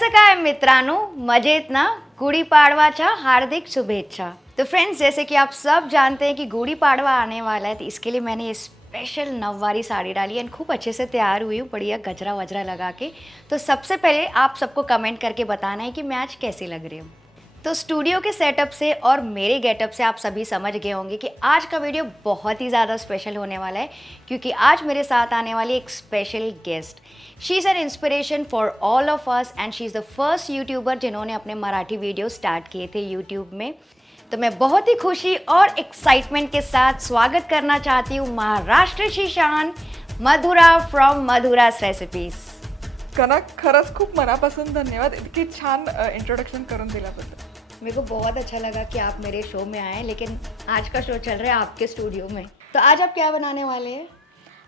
कसं काय मित्रांनो, मजेत ना? गुड़ी पाड़वाच्या हार्दिक शुभेच्छा। तो फ्रेंड्स, जैसे कि आप सब जानते हैं कि गुड़ी पाड़वा आने वाला है, तो इसके लिए मैंने ये स्पेशल नववारी साड़ी डाली है एंड खूब अच्छे से तैयार हुई हूँ, बढ़िया गजरा वजरा लगा के। तो सबसे पहले आप सबको कमेंट करके बताना है कि मैं आज कैसी लग रही हूँ। तो स्टूडियो के सेटअप से और मेरे गेटअप से आप सभी समझ गए होंगे कि आज का वीडियो बहुत ही ज़्यादा स्पेशल होने वाला है, क्योंकि आज मेरे साथ आने वाली एक special guest. She is an inspiration for all of us and she is the first YouTuber जिन्होंने अपने मराठी वीडियो स्टार्ट किए थे यूट्यूब में। तो मैं बहुत ही खुशी और एक्साइटमेंट के साथ स्वागत करना चाहती हूँ महाराष्ट्र की शान मधुरा फ्रॉम मधुरास रेसिपीज। कनक, खरंच खूप मनापासून धन्यवाद इतकी छान इंट्रोडक्शन करून दिल्याबद्दल। मेरे को बहुत अच्छा लगा कि आप मेरे शो में आए, लेकिन आज का शो चल रहा है आपके स्टूडियो में। तो आज आप क्या बनाने वाले हैं?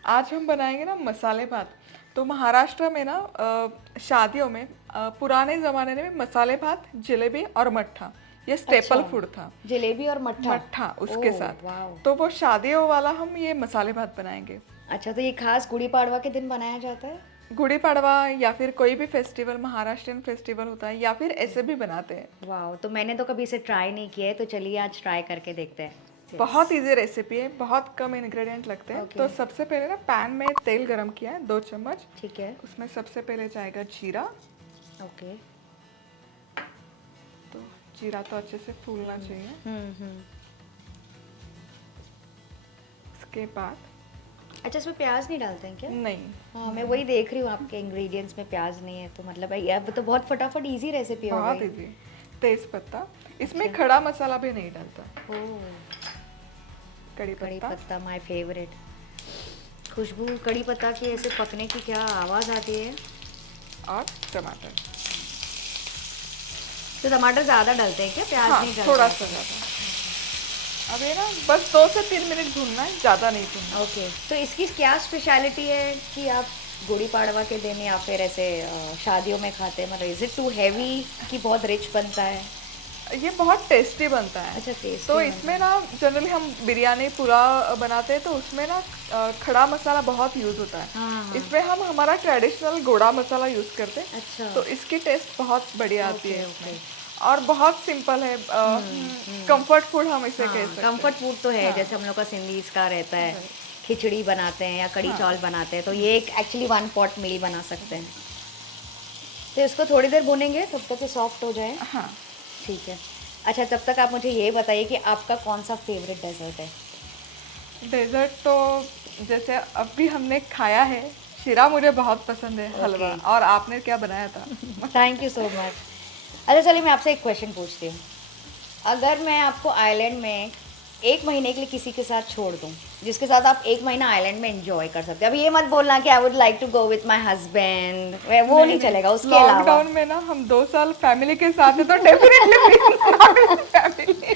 आज हम बनाएंगे ना मसाले भात। तो महाराष्ट्र में ना शादियों में पुराने ज़माने में मसाले भात, जलेबी और मट्ठा ये स्टेपल अच्छा, फूड था। जलेबी और मट्ठा। मट्ठा उसके ओह, साथ। वाओ। तो वो शादियों वाला हम ये मसाले भात बनाएंगे। अच्छा, तो ये खास गुड़ी पाड़वा के दिन बनाया जाता है? गुड़ी पड़वा या फिर कोई भी फेस्टिवल, महाराष्ट्रियन फेस्टिवल होता है या फिर ऐसे भी बनाते हैं। वाह, तो मैंने तो कभी इसे ट्राई नहीं किया है, तो चलिए आज ट्राई करके देखते हैं। बहुत इजी रेसिपी है, बहुत कम इंग्रेडिएंट लगते हैं। Okay. तो सबसे पहले ना पैन में तेल गरम किया है 2 चम्मच। ठीक है। उसमें सबसे पहले जाएगा जीरा। ओके। तो जीरा तो अच्छे से फूलना चाहिए। उसके बाद अच्छा, इसमें प्याज नहीं डालते हैं क्या? नहीं, हाँ, मैं वही देख रही हूँ आपके इंग्रेडिएंट्स में प्याज नहीं है, तो मतलब अब तो बहुत फटाफट इजी रेसिपी हो बहुत गई। इजी। तेज पत्ता, इसमें खड़ा मसाला भी नहीं डालता। ओह, कड़ी कड़ी पत्ता पत्ता माय फेवरेट। खुशबू कड़ी पत्ता की ऐसे पकने की क्या आवाज़ आती है। और टमाटर। तो टमाटर ज़्यादा डालते हैं क्या? प्याज हाँ, नहीं डालते? थोड़ा सा ज़्यादा। अब ये ना बस 2 से 3 मिनट भूनना है, ज़्यादा नहीं भूनना। ओके, तो इसकी क्या स्पेशलिटी है कि आप गुड़ी पाड़वा के दिन या फिर ऐसे शादियों में खाते हैं? मतलब इज इट टू हैवी कि बहुत रिच बनता है? ये बहुत टेस्टी बनता है। अच्छा, टेस्टी तो बनता इसमें ना जनरली हम बिरयानी पुलाव बनाते हैं तो उसमें ना खड़ा मसाला बहुत यूज़ होता है। हाँ। इसमें हम हमारा ट्रेडिशनल गोड़ा मसाला यूज़ करते हैं। अच्छा। तो इसकी टेस्ट बहुत बढ़िया आती है ओके, इसमें। और बहुत सिंपल है, कंफर्ट फूड हम इसे कह सकते हैं। कंफर्ट फूड तो है, जैसे हम लोग का सिंधीज का रहता है, खिचड़ी बनाते हैं या कड़ी चावल बनाते हैं, तो ये एक एक्चुअली वन पॉट मील बना सकते हैं। तो इसको थोड़ी देर भूनेंगे तब तक ये सॉफ्ट हो जाए। हाँ, ठीक है। अच्छा, तब तक आप मुझे ये बताइए कि आपका कौन सा फेवरेट डेजर्ट है? डेजर्ट तो जैसे अभी हमने खाया है, शीरा मुझे बहुत पसंद है, हलवा। और आपने क्या बनाया था? Thank you so much. अच्छा, चलिए मैं आपसे एक क्वेश्चन पूछती हूँ। अगर मैं आपको आइलैंड में 1 महीने के लिए किसी के साथ छोड़ दूँ, जिसके साथ आप 1 महीना आइलैंड में एंजॉय कर सकते हैं, अब ये मत बोलना कि I would like to go with my husband, वो नहीं चलेगा। उसके अलावा लॉकडाउन में ना हम 2 साल फैमिली के साथ हैं, तो डेफिनेटली फैमिली।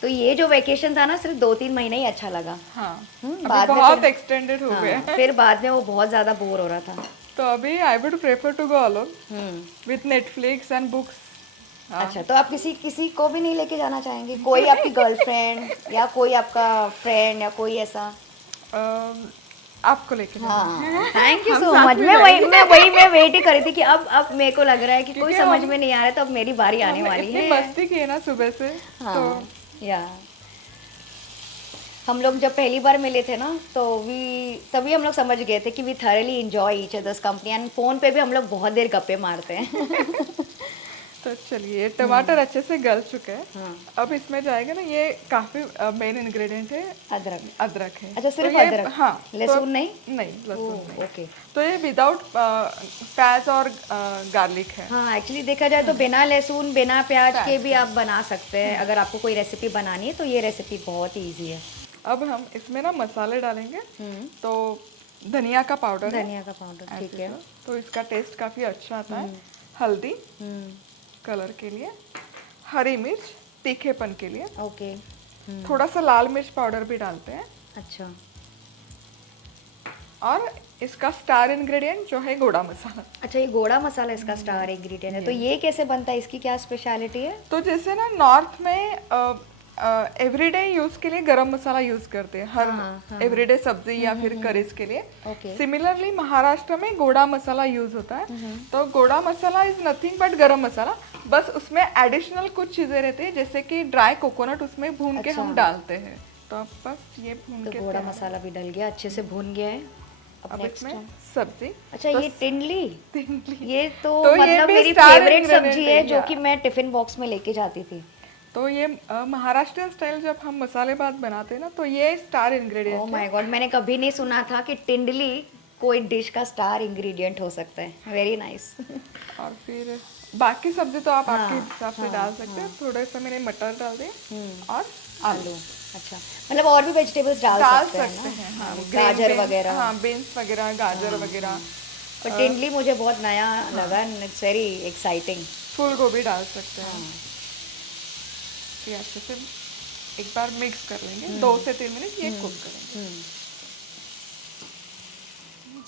तो ये जो वेकेशन था ना, सिर्फ 2-3 महीने ही अच्छा लगा। हाँ, अभी बाद में बहुत फिर- एक्सटेंडेड हो गए। हाँ, फिर बाद में वो बहुत ज़्यादा बोर हो रहा था। तो अभी I would prefer to go alone with Netflix and books. अच्छा, तो आप किसी को भी नहीं लेके जाना चाहेंगे? कोई आपकी गर्लफ्रेंड या कोई आपका फ्रेंड या कोई ऐसा? आपको लेके जाना। हाँ, थैंक यू हम सो साथ मच। में मैं वेट ही कर रही थी कि अब मेरे को लग रहा है कि कोई क्योंकि समझ हम- में नहीं आ रहा है, तो अब मेरी बारी आने हमने वाली इतनी है। मस्ती की है ना सुबह से। हाँ, तो या हम लोग जब पहली बार मिले थे ना, तो तभी हम लोग समझ गए थे कि we thoroughly enjoy each other's company and phone पे भी हम लोग बहुत देर गप्पे मारते हैं। तो चलिए, टमाटर अच्छे से गल चुके हैं। हाँ। अब इसमें जाएगा ना, ये काफी मेन इंग्रेडिएंट है, अदरक। अदरक है। अच्छा, सिर्फ तो ये- अदरक? हाँ, लहसुन नहीं? नहीं, लहसुन नहीं। ओके। तो ये विदाउट प्याज और गार्लिक है। हाँ, एक्चुअली देखा जाए तो बिना लहसुन बिना प्याज के भी आप बना सकते हैं। अगर आपको कोई रेसिपी बनानी है तो ये रेसिपी बहुत ईजी है। अब हम इसमें ना मसाले डालेंगे। तो धनिया का पाउडर है, धनिया का पाउडर, ठीक है। तो इसका टेस्ट काफी अच्छा आता है। हल्दी कलर के लिए, हरी मिर्च तीखेपन के लिए, ओके। थोड़ा सा लाल मिर्च पाउडर भी डालते हैं। अच्छा, और इसका स्टार इंग्रेडिएंट जो है गोड़ा मसाला। अच्छा, ये गोड़ा मसाला इसका स्टार इंग्रेडिएंट है। तो ये कैसे बनता है? इसकी क्या स्पेशलिटी है? तो जैसे ना नॉर्थ में एवरीडे यूज के लिए गरम मसाला यूज करते हैं हर एवरीडे सब्जी या फिर करीज के लिए। ओके। सिमिलरली महाराष्ट्र में गोड़ा मसाला यूज होता है। तो गोड़ा मसाला इज नथिंग बट गरम मसाला, बस उसमें एडिशनल कुछ चीजें रहती है, जैसे कि ड्राई कोकोनट उसमें भून के हम डालते हैं। तो अब बस ये भून तो के गोड़ा मसाला भी डल गया, अच्छे से भून गया है। अब इसमें सब्जी। अच्छा, ये टिंडली, ये तो तो ये मतलब भी मेरी star फेवरेट ingredient सब्जी है, है, जो या। कि मैं टिफिन बॉक्स में लेके जाती थी। तो ये महाराष्ट्र स्टाइल जब हम मसाले भात बनाते हैं ना, तो ये star oh ingredient my God, मैंने कभी नहीं सुना था कि टिंडली कोई डिश का स्टार इंग्रेडिएंट हो सकता है। Very nice. और फिर बाकी सब्जी तो आप आपके हिसाब से डाल सकते हैं। थोड़े से मैंने मटर डाल दिए और आलू। अच्छा, मतलब और भी वेजिटेबल्स डाल सकते हैं ना? हाँ, गाजर वगैरह। हाँ, बीन्स वगैरह, गाजर वगैरह। पर टिंडली मुझे बहुत नया लगा, इट्स वेरी एक्साइटिंग। फूल गोभी डाल सकते हैं। ये अच्छे से एक बार मिक्स कर लेंगे, 2 से 3 मिनट ये कुक करेंगे।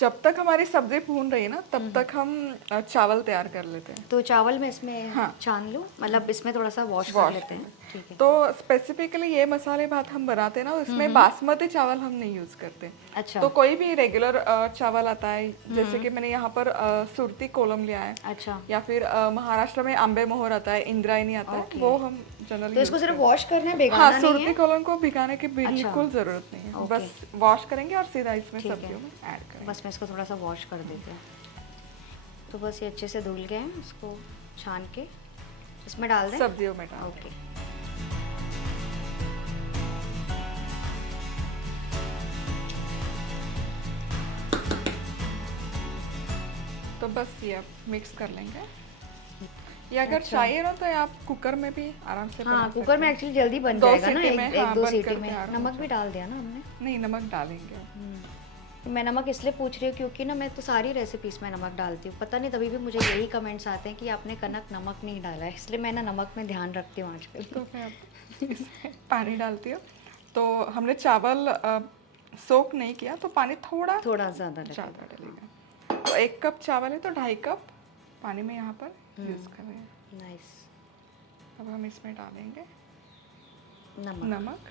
जब तक हमारी सब्जी भून रही है ना, तब तक हम चावल तैयार कर लेते हैं। तो चावल में इसमें छान लूं, मतलब इसमें थोड़ा सा वॉश कर लेते हैं। ठीक है। तो स्पेसिफिकली ये मसाले भात हम बनाते हैं ना, उसमें बासमती चावल हम नहीं यूज करते। अच्छा। तो कोई भी रेगुलर चावल आता है, जैसे कि मैंने यहाँ पर सुरती कोलम लिया है, अच्छा, या फिर महाराष्ट्र में आंबे मोहर आता है, इंद्रायणी आता है, वो हम जनरली। तो इसको सिर्फ वॉश करना है, भिगाना हाँ, नहीं सुरती है? कोलम को भिगाने की बिल्कुल जरूरत नहीं है। बस वॉश करेंगे और सीधा इसमें ठीक है। सब्जियों में ऐड करेंगे। बस मैं इसको थोड़ा सा वॉश कर देती हूँ। तो बस ये अच्छे से धुल गए हैं, इसको छान के इसमें डाल दें। सब्जियों में डाल ओके। तो बस ये आप मिक्स कर लेंगे। या अगर चाहिए ना, तो आप कुकर में भी आराम से हाँ, कुकर में एक्चुअली जल्दी बन 2 जाएगा ना, सीटी में, एक हाँ, दो बंद सीटी करके में। आराम नमक भी डाल दिया ना हमने? नहीं, नमक डालेंगे। मैं नमक इसलिए पूछ रही हूँ क्योंकि ना मैं तो सारी रेसिपीज में नमक डालती हूँ, पता नहीं तभी भी मुझे यही कमेंट्स आते हैं कि आपने कनक नमक नहीं डाला है, इसलिए मैं ना नमक में ध्यान रखती हूँ आजकल। तो मैं अब इसमें पानी डालती हूँ। तो हमने चावल सोक नहीं किया, तो पानी थोड़ा ज़्यादा ज़्यादा डलेगा। तो 1 कप चावल है तो 2.5 कप पानी में यहाँ पर यूज कर रहे हैं। नाइस। अब हम इसमें डालेंगे नमक।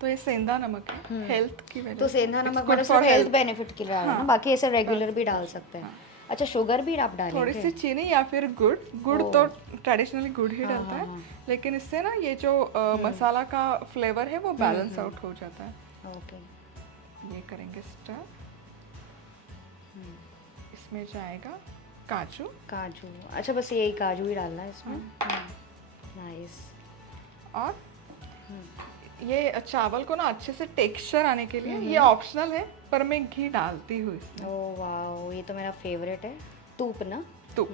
तो ये सेंधा नमक है, हेल्थ की वजह तो से। सेंधा नमक मतलब सिर्फ हेल्थ बेनिफिट के लिए डाला ना, बाकी ऐसे रेगुलर भी डाल सकते हैं। अच्छा, शुगर भी आप डालेंगे? थोड़ी सी चीनी या फिर गुड़ तो ट्रेडिशनली गुड़ ही डलता है, लेकिन इससे ना ये जो मसाला का फ्लेवर है वो बैलेंस आउट हो जाता है। ओके। ये करेंगे स्टर। इसमें जाएगा काजू। अच्छा, बस यही काजू ही डालना है इसमें। नाइस। और ये चावल को ना अच्छे से टेक्सचर आने के लिए, ये ऑप्शनल है पर मैं घी डालती हूँ इसमें। ओह वाओ, ये तो मेरा फेवरेट है। तूप ना? तूप।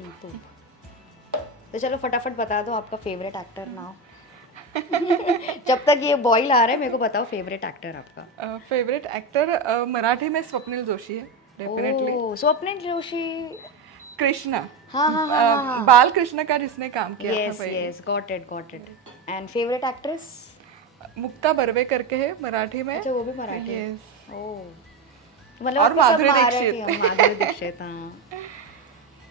तो चलो फटाफट बता दो आपका फेवरेट एक्टर नाम। जब तक ये बॉईल आ रहा है, मेरे को बताओ फेवरेट एक्टर आपका। फेवरेट एक्टर मराठी में स्वप्निल जोशी है डेफिनेटली। ओह, स्वप्निल जोशी। कृष्णा। हाँ। बाल कृष्ण का जिसने काम किया था पहले। Yes, got it. And favourite actress? Mukta Barve करके है मराठी में। अच्छा, वो भी मराठी है। Yes. ओह, मतलब और आपको सब माधुरी मराठी दीक्षित। है। माधुरी दीक्षित, हाँ।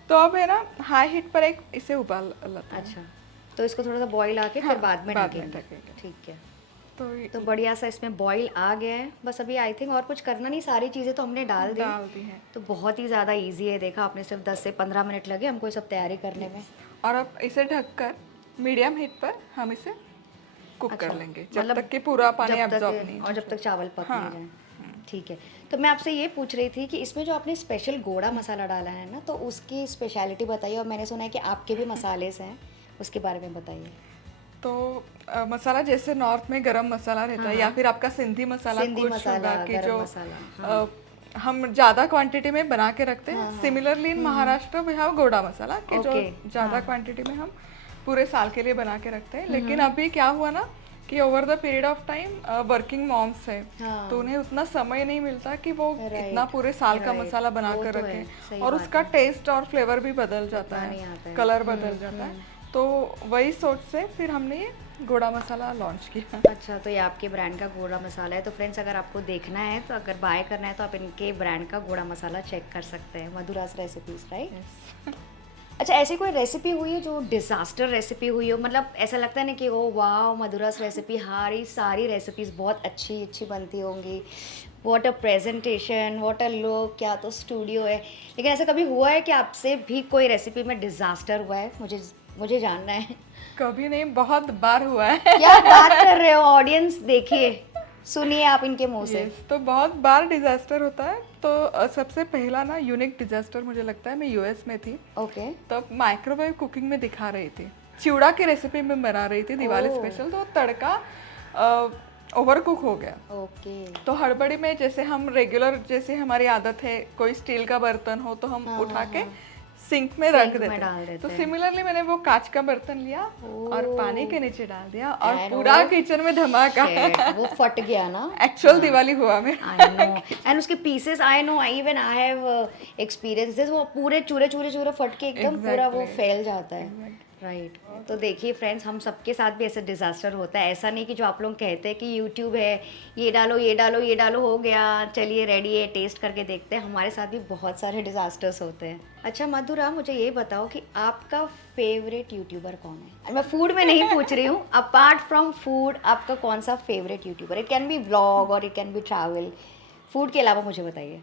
तो अब है ना, हाई हीट पर एक इसे उबाल लेते हैं। अच्छा, तो इसको थोड़ा सा बॉईल आके फिर बाद में ढकेंगे। ढकेंगे। ठीक है। तो बढ़िया सा इसमें बॉईल आ गया है, बस अभी आई थिंक और कुछ करना नहीं, सारी चीज़ें तो हमने डाल दी हैं। तो बहुत ही ज़्यादा इजी है। देखा आपने, सिर्फ 10 से 15 मिनट लगे हमको ये सब तैयारी करने में। और अब इसे ढककर मीडियम हीट पर हम इसे कुक कर लेंगे, जब तक कि पूरा पानी एब्जॉर्ब नहीं और जब तक चावल पक नहीं जाए। ठीक है। तो मैं आपसे ये पूछ रही थी कि इसमें जो आपने स्पेशल गोड़ा मसाला डाला है ना, तो उसकी स्पेशलिटी बताइए। और मैंने सुना है कि आपके भी मसाले हैं, उसके बारे में बताइए। तो मसाला जैसे नॉर्थ में गरम मसाला रहता है, या फिर आपका सिंधी मसाला, कुछ होगा कि जो हम ज्यादा क्वांटिटी में बना के रखते हैं। Similarly in Maharashtra we have goda masala कि जो ज्यादा क्वांटिटी में हम पूरे साल के लिए बना के रखते हैं। लेकिन अभी क्या हुआ ना कि over the period of time working moms है, तो उन्हें उतना समय नहीं मिलता कि वो इतना पूरे साल का मसाला बना कर रखें, और उसका टेस्ट और फ्लेवर भी बदल जाता है, कलर बदल जाता है। तो वही सोच से फिर हमने ये गोड़ा मसाला लॉन्च किया। अच्छा, तो ये आपके ब्रांड का गोड़ा मसाला है। तो फ्रेंड्स, अगर आपको देखना है, तो अगर बाय करना है, तो आप इनके ब्रांड का गोड़ा मसाला चेक कर सकते हैं, मधुरास रेसिपीज, राइट। अच्छा, ऐसी कोई रेसिपी हुई है जो डिजास्टर रेसिपी हुई हो? मतलब ऐसा लगता है ना कि ओ वाह, मधुरास रेसिपी, सारी रेसिपीज बहुत अच्छी अच्छी बनती होंगी, what a presentation, what a look, क्या तो स्टूडियो है। लेकिन ऐसा कभी हुआ है कि आपसे भी कोई रेसिपी में डिजास्टर हुआ है? मुझे जानना है। कभी नहीं, बहुत बार हुआ है। क्या बात कर रहे हो? ऑडियंस देखिए, सुनिए आप इनके मुंह से। Yes, तो बहुत बार डिजास्टर होता है। तो सबसे पहला ना यूनिक डिजास्टर मुझे लगता है, मैं यूएस में थी, ओके। तब माइक्रोवेव कुकिंग में दिखा रही थी, चिवड़ा की रेसिपी में बना रही थी दिवाली ओह। स्पेशल। तो तड़का ओवर कुक हो गया। ओके। तो हड़बड़ी में, जैसे हम रेगुलर, जैसे हमारी आदत है, कोई स्टील का बर्तन हो तो हम उठा के सिंक में रख सिंक में देते डाल हैं। देते तो हैं। सिमिलरली मैंने वो कांच का बर्तन लिया और पानी के नीचे डाल दिया और And पूरा वो किचन में धमाका। Shit, वो फट गया ना। एक्चुअल दिवाली हुआ मेरा। आई नो, एंड उसके pieces, I know, even I have experience this, वो पूरे चूरे चूरे चूरे फट के एकदम पूरा वो Exactly. फैल जाता है। राइट। तो देखिए फ्रेंड्स, हम सबके साथ भी ऐसा डिजास्टर होता है। ऐसा नहीं कि जो आप लोग कहते हैं कि यूट्यूब है, ये डालो ये डालो ये डालो, हो गया, चलिए रेडी है, टेस्ट करके देखते हैं। हमारे साथ भी बहुत सारे डिजास्टर्स होते हैं। अच्छा मधुरा, मुझे ये बताओ कि आपका फेवरेट यूट्यूबर कौन है? मैं फूड में नहीं पूछ रही हूँ, अपार्ट फ्रॉम फूड आपका कौन सा favourite YouTuber? It can be vlog और it can be travel, food के अलावा मुझे बताइए।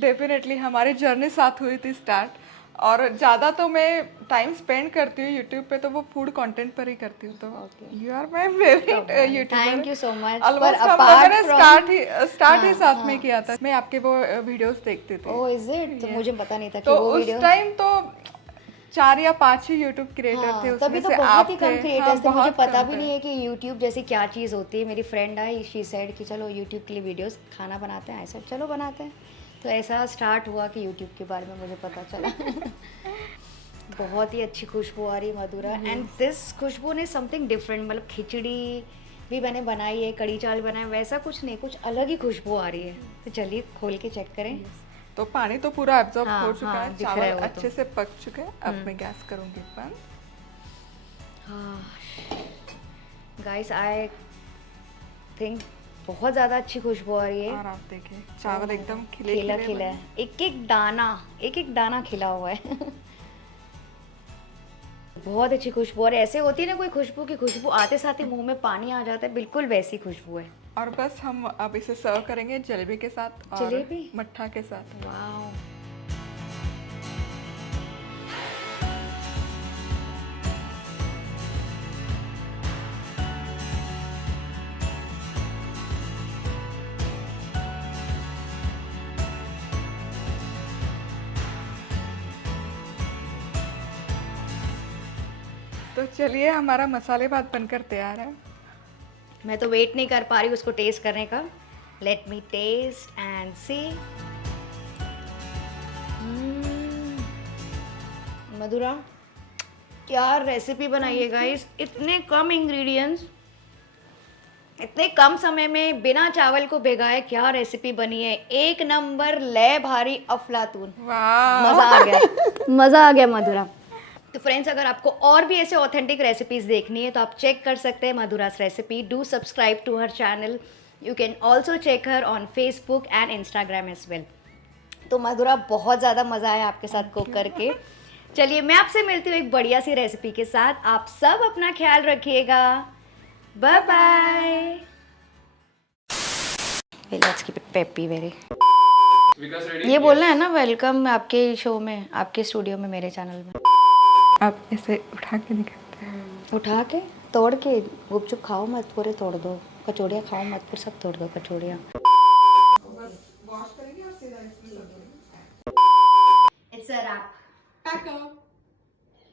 डेफिनेटली हमारी जर्नी साथ हुई थी स्टार्ट, और ज़्यादा तो मैं टाइम स्पेंड करती हूँ यूट्यूब पे, तो वो फूड कंटेंट पर ही करती हूँ। तो you are my favourite YouTuber. Thank you so much. Almost हम लोगों ने स्टार्ट ही साथ में किया था। मैं आपके वो वीडियोस देखती थी। Oh is it? तो मुझे पता नहीं था कि तो वो उस वीडियो। टाइम तो 4 या 5 ही यूट्यूब क्रिएटर थे, तभी उसमें तो से बहुत आप ही थे। कम क्रिएटर्स थे। मुझे बहुत पता कम भी थे। नहीं है कि यूट्यूब जैसी क्या चीज़ होती है। मेरी फ्रेंड आई, शी सेड कि चलो यूट्यूब के लिए वीडियोस खाना बनाते हैं। ऐसा चलो बनाते हैं। तो ऐसा स्टार्ट हुआ कि यूट्यूब के बारे में मुझे पता चला। बहुत ही अच्छी खुशबू आ रही है मधुरा, एंड दिस खुशबू ने समथिंग डिफरेंट, मतलब खिचड़ी भी मैंने बनाई है, कड़ी चावल बनाए, वैसा कुछ नहीं, कुछ अलग ही खुशबू आ रही है। तो चलिए खोल के चेक करें। तो पानी तो पूरा एब्जॉर्ब हाँ, हो चुका हाँ, है, दिख रहा है चावल वो तो। अच्छे से पक चुके हैं। अब मैं गैस करूंगी बंद। गाइस आई थिंक बहुत ज़्यादा अच्छी खुशबू आ रही है। और आप देखिए चावल एकदम खिले खिला खिले खिला बने। है, एक एक दाना खिला हुआ है। बहुत अच्छी खुशबू। और ऐसे होती है ना कोई खुशबू की खुशबू आते साथ ही मुंह में पानी आ जाता है, बिल्कुल वैसी खुशबू है। और बस हम अब इसे सर्व करेंगे जलेबी के साथ और जलेबी? मट्ठा के साथ। वाओ। तो चलिए, हमारा मसाले भात बनकर तैयार है। मैं तो वेट नहीं कर पा रही उसको टेस्ट करने का। लेट मी टेस्ट एंड सी। मधुरा, क्या रेसिपी बनाई है गाइस! इतने कम इंग्रेडिएंट्स, इतने कम समय में, बिना चावल को भिगाए क्या रेसिपी बनी है! एक नंबर, ले भारी अफलातून। वाह, मज़ा आ गया, मज़ा आ गया मधुरा। तो फ्रेंड्स, अगर आपको और भी ऐसे ऑथेंटिक रेसिपीज़ देखनी है तो आप चेक कर सकते हैं Madhura's recipe. Do subscribe to her channel. You can also check her on Facebook and Instagram as well. तो मधुरा, बहुत ज़्यादा मज़ा आया आपके साथ कुक करके। चलिए, मैं आपसे मिलती हूँ एक बढ़िया सी रेसिपी के साथ। आप सब अपना ख्याल रखिएगा। Bye bye. Let's keep it peppy very. ये बोलना है ना वेलकम आपके शो में, आपके स्टूडियो में, मेरे चैनल में। आप इसे उठा के दिखाते हैं। उठा के तोड़ के, गुपचुप खाओ मत, पूरे तोड़ दो। कचौड़ियाँ खाओ मत, पूरे सब तोड़ दो कचौड़ियाँ। It's a rap.